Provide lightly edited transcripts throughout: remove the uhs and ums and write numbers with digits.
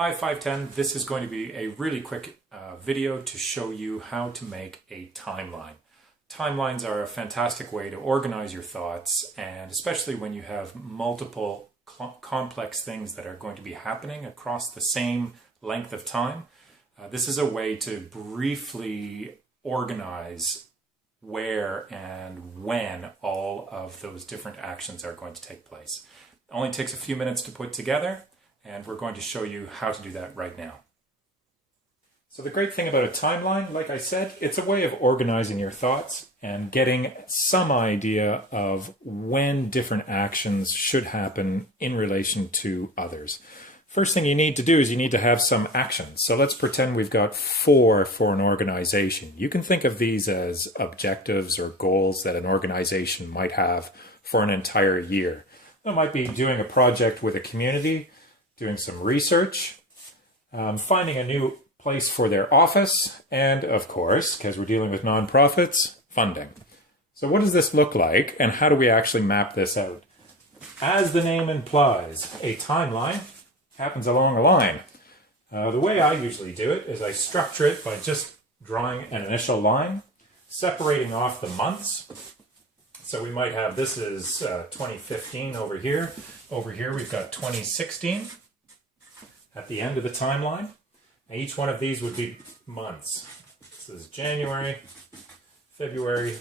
Hi 510, this is going to be a really quick video to show you how to make a timeline. Timelines are a fantastic way to organize your thoughts, and especially when you have multiple complex things that are going to be happening across the same length of time. This is a way to briefly organize where and when all of those different actions are going to take place. It only takes a few minutes to put together, and we're going to show you how to do that right now. So the great thing about a timeline, like I said, it's a way of organizing your thoughts and getting some idea of when different actions should happen in relation to others. First thing you need to do is you need to have some actions. So let's pretend we've got 4 for an organization. You can think of these as objectives or goals that an organization might have for an entire year. It might be doing a project with a community, doing some research, finding a new place for their office, and of course, because we're dealing with nonprofits, funding. So what does this look like, and how do we actually map this out? As the name implies, a timeline happens along a line. The way I usually do it is I structure it by just drawing an initial line, separating off the months. So we might have, this is 2015 over here. Over here we've got 2016 at the end of the timeline. Now each one of these would be months. This is January, February,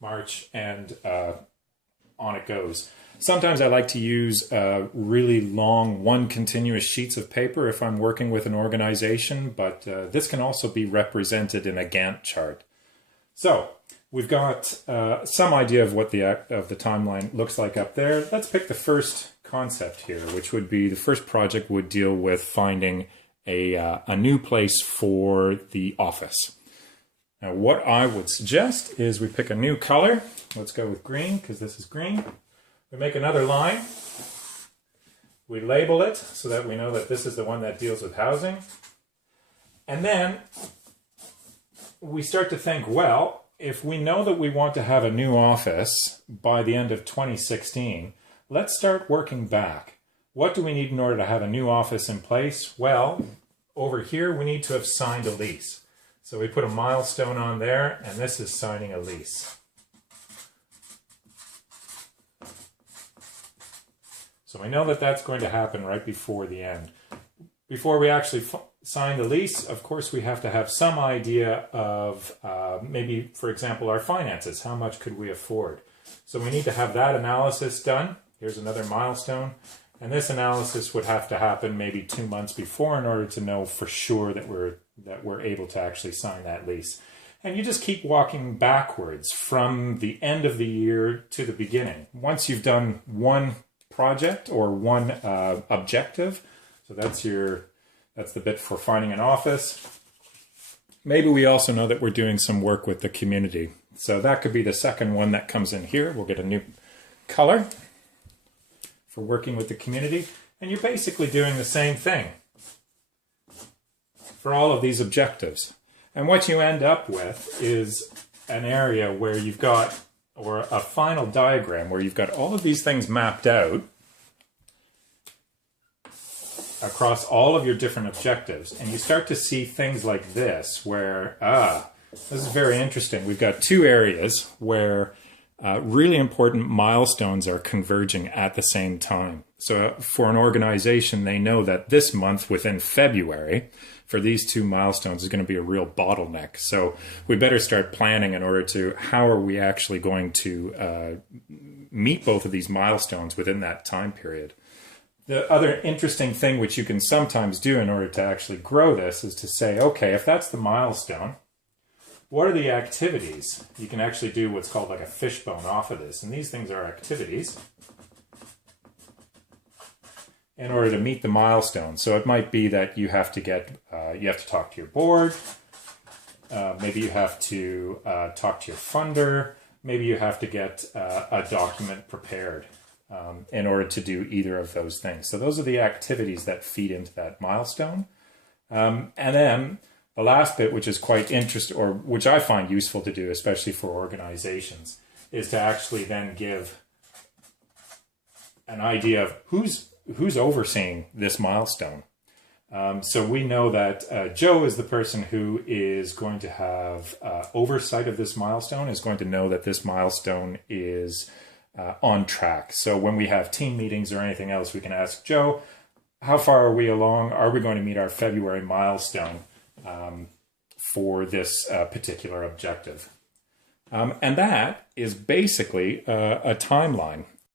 March, and on it goes. Sometimes I like to use really long, one continuous sheets of paper if I'm working with an organization, but this can also be represented in a Gantt chart. So we've got some idea of what the timeline looks like up there. Let's pick the first concept here, which would be the first project would deal with finding a new place for the office. Now what I would suggest is we pick a new color. Let's go with green because this is green. We make another line. We label it so that we know that this is the one that deals with housing. And then we start to think, well, if we know that we want to have a new office by the end of 2016, let's start working back. What do we need in order to have a new office in place? Well, over here we need to have signed a lease. So we put a milestone on there, and this is signing a lease. So we know that that's going to happen right before the end. Before we actually sign the lease, of course, we have to have some idea of maybe, for example, our finances. How much could we afford? So we need to have that analysis done. Here's another milestone. And this analysis would have to happen maybe 2 months before in order to know for sure that we're able to actually sign that lease. And you just keep walking backwards from the end of the year to the beginning. Once you've done one project or one objective, so that's the bit for finding an office. Maybe we also know that we're doing some work with the community. So that could be the second one that comes in here. We'll get a new color for working with the community. And you're basically doing the same thing for all of these objectives. And what you end up with is an area where you've got, or a final diagram where you've got all of these things mapped out across all of your different objectives. And you start to see things like this where, this is very interesting. We've got 2 areas where really important milestones are converging at the same time. So for an organization, they know that this month within February, for these 2 milestones is going to be a real bottleneck. So we better start planning in order to, how are we actually going to meet both of these milestones within that time period? The other interesting thing which you can sometimes do in order to actually grow this is to say, okay, if that's the milestone, what are the activities? You can actually do what's called like a fishbone off of this. And these things are activities in order to meet the milestone. So it might be that you have to talk to your board. Maybe you have to talk to your funder. Maybe you have to get a document prepared in order to do either of those things. So those are the activities that feed into that milestone. And then the last bit, which is quite interesting, or which I find useful to do, especially for organizations, is to actually then give an idea of who's overseeing this milestone. So we know that Joe is the person who is going to have oversight of this milestone, is going to know that this milestone is on track. So when we have team meetings or anything else, we can ask Joe, how far are we along? Are we going to meet our February milestone for this particular objective? And that is basically a timeline.